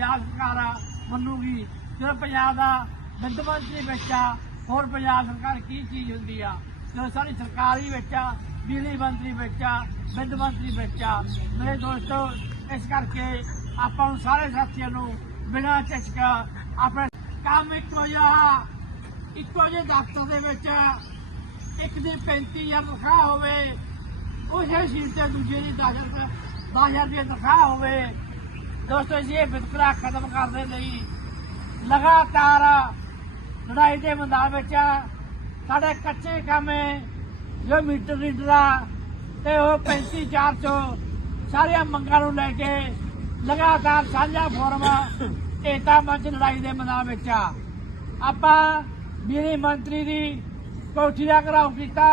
ਪੰਜਾਬ ਸਰਕਾਰ ਮੰਨੂਗੀ। ਜਦੋਂ ਪੰਜਾਬ ਦਾ ਵਿੱਤ ਮੰਤਰੀ ਵਿੱਚ ਆ, ਹੋਰ ਪੰਜਾਬ ਸਰਕਾਰ ਕੀ ਚੀਜ਼ ਹੁੰਦੀ ਆ? ਜਦੋਂ ਸਾਡੀ ਸਰਕਾਰ ਹੀ ਵਿੱਚ ਆ, ਬਿਜਲੀ ਮੰਤਰੀ ਵਿੱਚ ਆ, ਵਿੱਤ ਮੰਤਰੀ ਵਿੱਚ ਆ, ਮੇਰੇ ਦੋਸਤੋ, ਇਸ ਕਰਕੇ ਆਪਾਂ ਨੂੰ ਸਾਰੇ ਸਾਥੀਆਂ ਨੂੰ ਬਿਨਾਂ ਝਿਜਕ ਆਪਣੇ ਕੰਮ ਇੱਕੋ ਜਿਹਾ, ਇੱਕੋ ਜਿਹੇ ਦਫ਼ਤਰ ਦੇ ਵਿੱਚ ਇੱਕ ਦੀ 35000 ਤਨਖਾਹ ਹੋਵੇ, ਉਸੇ ਸੀਟ ਤੇ ਦੂਜੇ ਦੀ 10000 10000 ਦੀ ਤਨਖਾਹ ਹੋਵੇ ਦੋਸਤੋ ਜੀ, ਇਹ ਵਿਤਕਰਾ ਖਤਮ ਕਰਨ ਦੇ ਲਈ ਲਗਾਤਾਰ ਲੜਾਈ ਦੇ ਮੈਦਾਨ ਵਿੱਚ ਸਾਡੇ ਕੱਚੇ ਕਾਮੇ ਜੋ ਮੀਟਰ ਰੀਡਰਾ ਤੇ ਉਹ 35 400 ਸਾਰੀਆਂ ਮੰਗਾਂ ਨੂੰ ਲੈ ਕੇ ਲਗਾਤਾਰ ਸਾਂਝਾ ਫੋਰਮ ਏਤਾ ਮੰਚ ਲੜਾਈ ਦੇ ਮੈਦਾਨ ਵਿੱਚ ਆ। ਆਪਾਂ ਬਿਜਲੀ ਮੰਤਰੀ ਦੀ ਕੋਠੀ ਦਾ ਘਰਾਓ ਕੀਤਾ,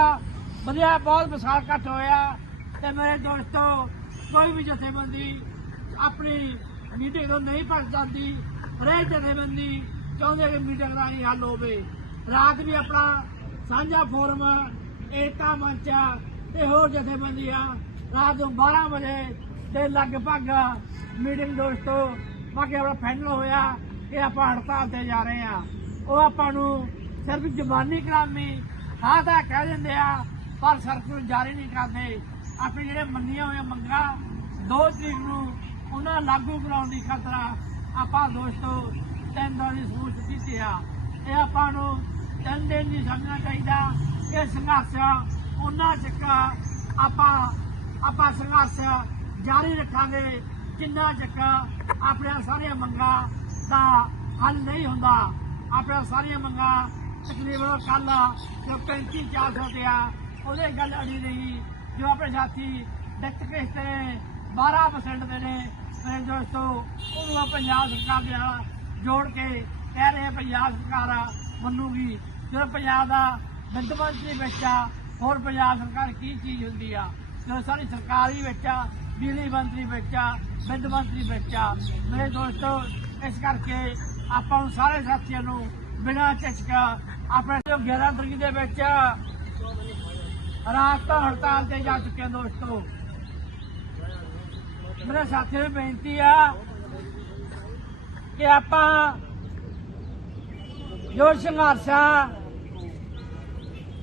ਵਧੀਆ ਬਹੁਤ ਵਿਸ਼ਾਲ ਇਕੱਠ ਹੋਇਆ ਤੇ ਮੇਰੇ ਦੋਸਤੋ, ਕੋਈ ਵੀ ਜਥੇਬੰਦੀ ਆਪਣੀ ਮੀਟਿੰਗ ਤੋਂ ਨਹੀਂ ਭੱਜ ਜਾਂਦੀ ਹਰੇਕ ਜਥੇਬੰਦੀ ਚਾਹੁੰਦੇ ਕਿ ਮੀਟਿੰਗ ਨਾਲ ਹੀ ਹੱਲ ਹੋਵੇ। ਰਾਤ ਵੀ ਆਪਣਾ ਸਾਂਝਾ ਫੋਰਮ ਏਕਤਾ ਮੰਚ ਤੇ ਹੋਰ ਜਥੇਬੰਦੀਆਂ ਰਾਤ ਨੂੰ 12 ਵਜੇ ਦੇ ਲਗਭਗ ਮੀਟਿੰਗ ਦੋਸਤੋ, ਬਾਕੀ ਆਪਣਾ ਫਾਈਨਲ ਹੋਇਆ ਕਿ ਆਪਾਂ ਹੜਤਾਲ ਤੇ ਜਾ ਰਹੇ ਆ। ਉਹ ਆਪਾਂ ਨੂੰ ਸਿਰਫ ਜ਼ਬਾਨੀ ਕਲਾਮੀ ਹਾਂ ਤਾਂ ਕਹਿ ਦਿੰਦੇ ਆ, ਪਰ ਸਰਕਲ ਜਾਰੀ ਨਹੀਂ ਕਰਦੇ। ਆਪਣੇ ਜਿਹੜੇ ਮੰਨੀਆਂ ਹੋਈਆਂ ਮੰਗਾਂ 2 ਤਰੀਕ ਨੂੰ ਉਹਨਾਂ ਲਾਗੂ ਕਰਾਉਣ ਦੀ ਖਤਰਾ ਆਪਾਂ ਦੋਸਤੋ ਤਿੰਨ ਦਿਨ ਦੀ ਸੋਚ ਕੀਤੀ ਆ। ਇਹ ਆਪਾਂ ਨੂੰ ਤਿੰਨ ਦਿਨ ਨਹੀਂ ਸਮਝਣਾ ਚਾਹੀਦਾ। ਇਹ ਸੰਘਰਸ਼ ਉਹਨਾਂ ਚੱਕ ਆਪਾਂ ਆਪਾਂ ਸੰਘਰਸ਼ ਜਾਰੀ ਰੱਖਾਂਗੇ। ਜਿੰਨਾ ਚੱਕ ਆਪਣੀਆਂ ਸਾਰੀਆਂ ਮੰਗਾਂ ਦਾ ਹੱਲ ਨਹੀਂ ਹੁੰਦਾ। ਆਪਣੀਆਂ ਸਾਰੀਆਂ ਮੰਗਾਂ ਤਕਰੀਬਨ ਕੱਲ ਜੋ 35 400 ਤੇ ਆ, ਉਹਦੇ ਗੱਲ ਅੜੀ ਰਹੀ ਜੋ ਆਪਣੇ ਸਾਥੀ ਡਿਕਟ ਕੇਸ ਤੇ 12% ਦੇ ਨੇ। ਮੇਰੇ ਦੋਸਤੋ, ਉਹਨੂੰ ਪੰਜਾਬ ਸਰਕਾਰ ਦੇ ਨਾਲ ਜੋੜ ਕੇ ਕਹਿ ਰਹੇ ਪੰਜਾਬ ਸਰਕਾਰ ਮੰਨੂਗੀ। ਜਦੋਂ ਪੰਜਾਬ ਦਾ ਵਿੱਤ ਮੰਤਰੀ ਵਿੱਚ ਆ, ਹੋਰ ਪੰਜਾਬ ਸਰਕਾਰ ਕੀ ਚੀਜ਼ ਹੁੰਦੀ ਆ? ਜਦੋਂ ਸਾਡੀ ਸਰਕਾਰ ਵਿੱਚ ਆ, ਬਿਜਲੀ ਮੰਤਰੀ ਵਿੱਚ ਆ, ਵਿੱਤ ਮੰਤਰੀ ਵਿੱਚ ਆ, ਮੇਰੇ ਦੋਸਤੋ, ਇਸ ਕਰਕੇ ਆਪਾਂ ਨੂੰ ਸਾਰੇ ਸਾਥੀਆਂ ਨੂੰ ਬਿਨਾਂ ਝਿਜਕ ਆਪਣੇ ਜੋ 11 ਦੇ ਵਿੱਚ ਰਾਤ ਤੋਂ ਹੜਤਾਲ ਤੇ ਜਾ ਚੁੱਕੇ ਦੋਸਤੋ। ਮੇਰੇ ਸਾਥੀਆਂ ਨੂੰ ਬੇਨਤੀ ਆ ਕਿ ਆਪਾਂ ਜੋ ਸੰਘਰਸ਼ ਆ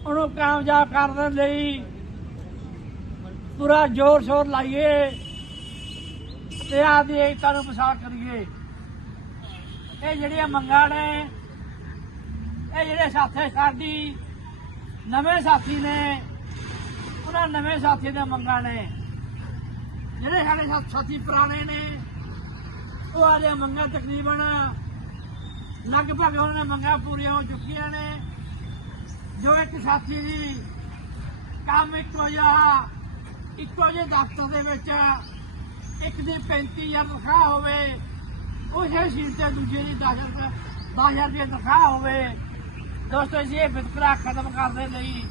ਉਹਨੂੰ ਕਾਮਯਾਬ ਕਰਨ ਲਈ ਪੂਰਾ ਜ਼ੋਰ ਸ਼ੋਰ ਲਾਈਏ ਤੇ ਆਪਦੀ ਏਕਤਾ ਨੂੰ ਵਿਸਾਰ ਕਰੀਏ। ਇਹ ਜਿਹੜੀਆਂ ਮੰਗਾਂ ਨੇ, ਇਹ ਜਿਹੜੇ ਸਾਥੀ ਸਾਡੀ ਨਵੇਂ ਸਾਥੀ ਨੇ, ਉਹਨਾਂ ਨਵੇਂ ਸਾਥੀ ਦੀਆਂ ਮੰਗਾਂ ਨੇ। ਜਿਹੜੇ ਸਾਡੇ ਸਾਥੀ ਪੁਰਾਣੇ ਨੇ, ਉਹ ਆਲੇ ਮੰਗਾਂ ਤਕਰੀਬਨ ਲਗਭਗ ਉਹਨਾਂ ਨੇ ਮੰਗਾਂ ਪੂਰੀਆਂ ਹੋ ਚੁੱਕੀਆਂ ਨੇ। ਜੋ ਇੱਕ ਸਾਥੀ ਦੀ ਕੰਮ ਇੱਕੋ ਜਿਹਾ, ਇੱਕੋ ਜਿਹੇ ਦਫ਼ਤਰ ਦੇ ਵਿੱਚ ਇੱਕ ਦੀ 35000 ਤਨਖਾਹ ਹੋਵੇ, ਉਸੇ ਸੀਟ ਤੇ ਦੂਜੇ ਦੀ 10000 10000 ਦੀ ਤਨਖਾਹ ਹੋਵੇ, ਦੋਸਤੋ ਜੀ ਇਹ ਵਿਤਕਰਾ ਖਤਮ ਕਰਨ ਦੇ ਲਈ